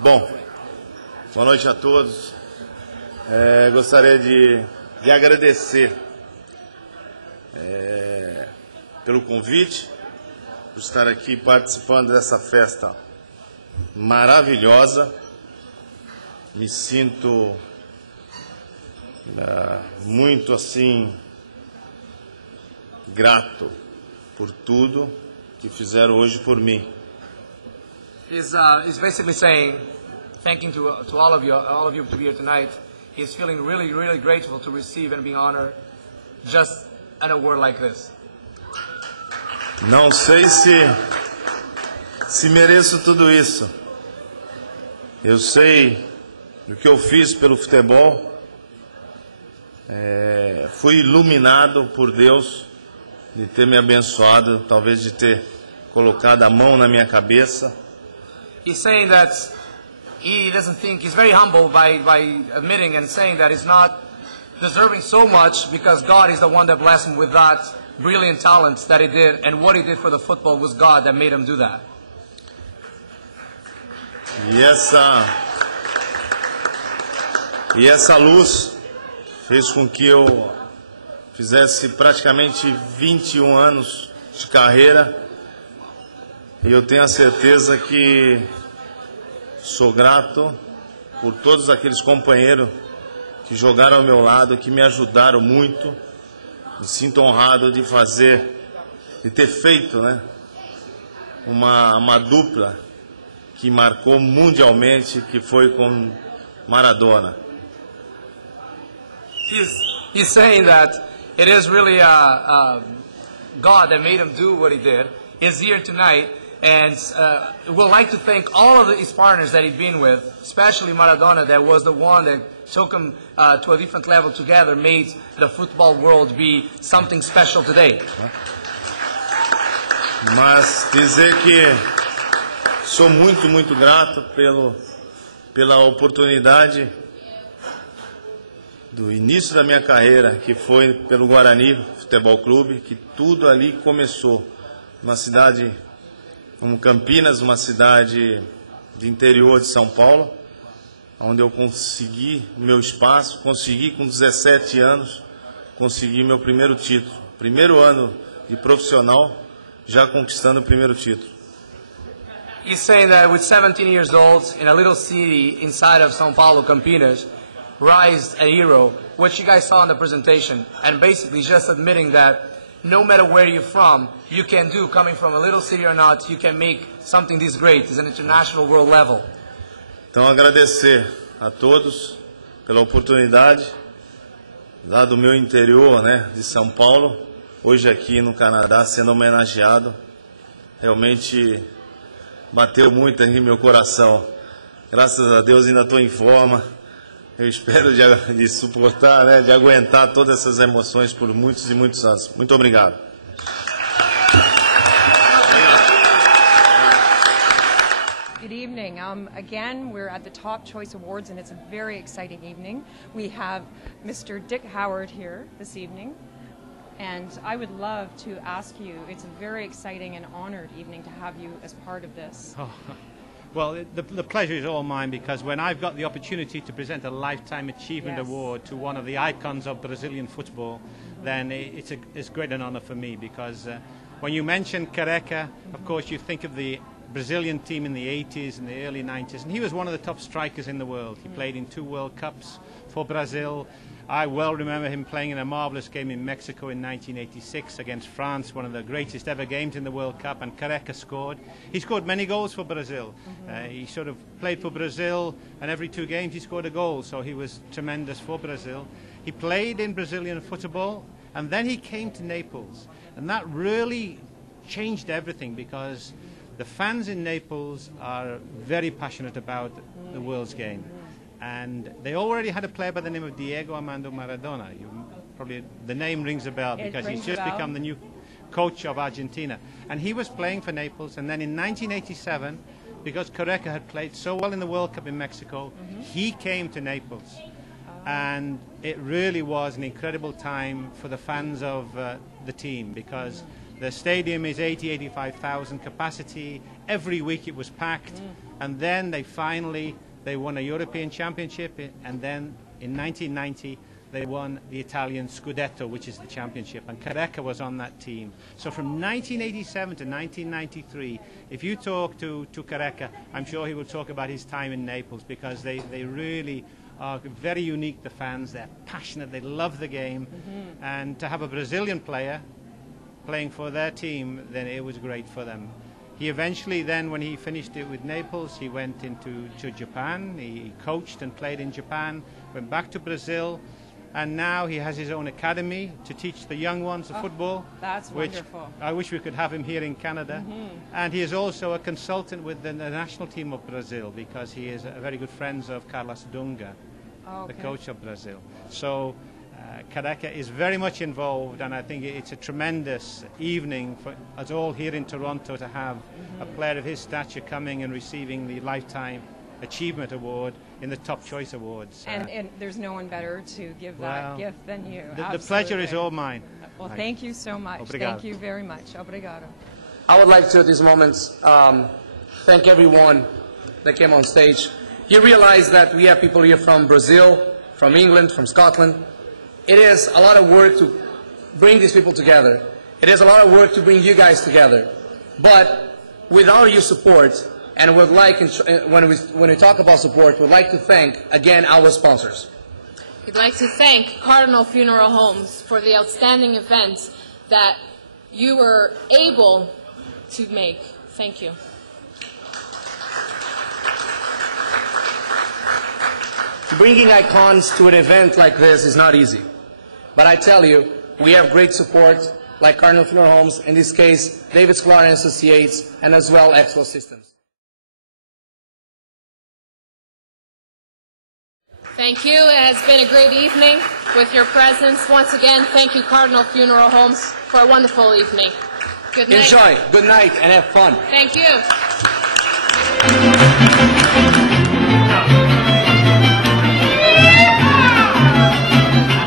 Bom, boa noite a todos. Gostaria de agradecer pelo convite, por estar aqui participando dessa festa maravilhosa. Me sinto muito assim grato por tudo que fizeram hoje por mim. He's basically saying, thanking to all of you to be here tonight. He's feeling really, really grateful to receive and being honored just an award like this. Não sei se mereço tudo isso. Eu sei o que eu fiz pelo futebol. Fui iluminado por Deus de ter me abençoado, talvez de ter colocado a mão na minha cabeça. He's saying that he doesn't think, he's very humble by admitting and saying that he's not deserving so much because God is the one that blessed him with that brilliant talent that he did, and what he did for the football was God that made him do that. E essa luz fez com que eu fizesse praticamente 21 anos de carreira. E eu tenho a certeza que sou grato por todos aqueles companheiros que jogaram ao meu lado, que me ajudaram muito. Me sinto honrado de ter feito, uma dupla que marcou mundialmente, que foi com Maradona. He's saying that it is really God that made him do what he did. He's here tonight. And we'd like to thank all of his partners that he'd been with, especially Maradona, that was the one that took him to a different level together, made the football world be something special today. Mas dizer que sou muito, muito grato pela oportunidade do início da minha carreira, que foi pelo Guarani Futebol Clube, que tudo ali começou. Uma cidade como Campinas, uma cidade de interior de São Paulo, onde eu consegui o meu espaço, consegui com 17 anos, consegui meu primeiro título. Primeiro ano de profissional, já conquistando o primeiro título. He's saying that with 17 years old, in a little city inside of São Paulo, Campinas, rise a hero, which you guys saw in the presentation, and basically just admitting that no matter where you're from, you can do, coming from a little city or not, you can make something this great. It's an international world level. Então agradecer a todos pela oportunidade, lá do meu interior, de São Paulo, hoje aqui no Canadá sendo homenageado. Realmente bateu muito em meu coração. Graças a Deus ainda estou em forma. Eu espero de suportar, de aguentar todas essas emoções por muitos e muitos anos. Muito obrigado. Good evening. Again, we're at the Top Choice Awards, and it's a very exciting evening. We have Mr. Dick Howard here this evening, and I would love to ask you, it's a very exciting and honored evening to have you as part of this. Oh. Well, the pleasure is all mine, because when I've got the opportunity to present a Lifetime Achievement Award to one of the icons of Brazilian football, then it's great an honor for me, because when you mention Careca, of course you think of the Brazilian team in the 80s and the early 90s, and he was one of the top strikers in the world. He played in 2 World Cups for Brazil. I well remember him playing in a marvelous game in Mexico in 1986 against France, one of the greatest ever games in the World Cup, and Careca scored. He scored many goals for Brazil. He sort of played for Brazil, and every 2 games he scored a goal, so he was tremendous for Brazil. He played in Brazilian football, and then he came to Naples, and that really changed everything, because the fans in Naples are very passionate about the world's game. And they already had a player by the name of Diego Armando Maradona. Probably the name rings a bell, because he's just become the new coach of Argentina. And he was playing for Naples, and then in 1987, because Careca had played so well in the World Cup in Mexico, he came to Naples. And it really was an incredible time for the fans of the team, because the stadium is 85,000 capacity. every week it was packed. And then they won a European Championship, and then in 1990 they won the Italian Scudetto, which is the championship, and Careca was on that team. So from 1987 to 1993, if you talk to Careca, I'm sure he will talk about his time in Naples, because they really are very unique, the fans. They're passionate, they love the game, and to have a Brazilian player playing for their team, then it was great for them. He eventually then, when he finished it with Naples, he went to Japan. He coached and played in Japan, went back to Brazil, and now he has his own academy to teach the young ones the football. That's wonderful. I wish we could have him here in Canada. And he is also a consultant with the national team of Brazil, because he is a very good friend of Carlos Dunga, the coach of Brazil. So Careca is very much involved, and I think it's a tremendous evening for us all here in Toronto to have a player of his stature coming and receiving the Lifetime Achievement Award in the Top Choice Awards. And there's no one better to give that gift than you. The pleasure is all mine. Well, thank you so much. Obrigado. Thank you very much. Obrigado. I would like to, at these moments, thank everyone that came on stage. You realize that we have people here from Brazil, from England, from Scotland. It is a lot of work to bring these people together. It is a lot of work to bring you guys together. But without your support, and we'd like, when we talk about support, we'd like to thank, again, our sponsors. We'd like to thank Cardinal Funeral Homes for the outstanding event that you were able to make. Thank you. Bringing icons to an event like this is not easy. But I tell you, we have great support, like Cardinal Funeral Homes, in this case, David Sklar and Associates, and as well Expo Systems. Thank you. It has been a great evening with your presence. Once again, thank you, Cardinal Funeral Homes, for a wonderful evening. Good night. Enjoy. Good night, and have fun. Thank you.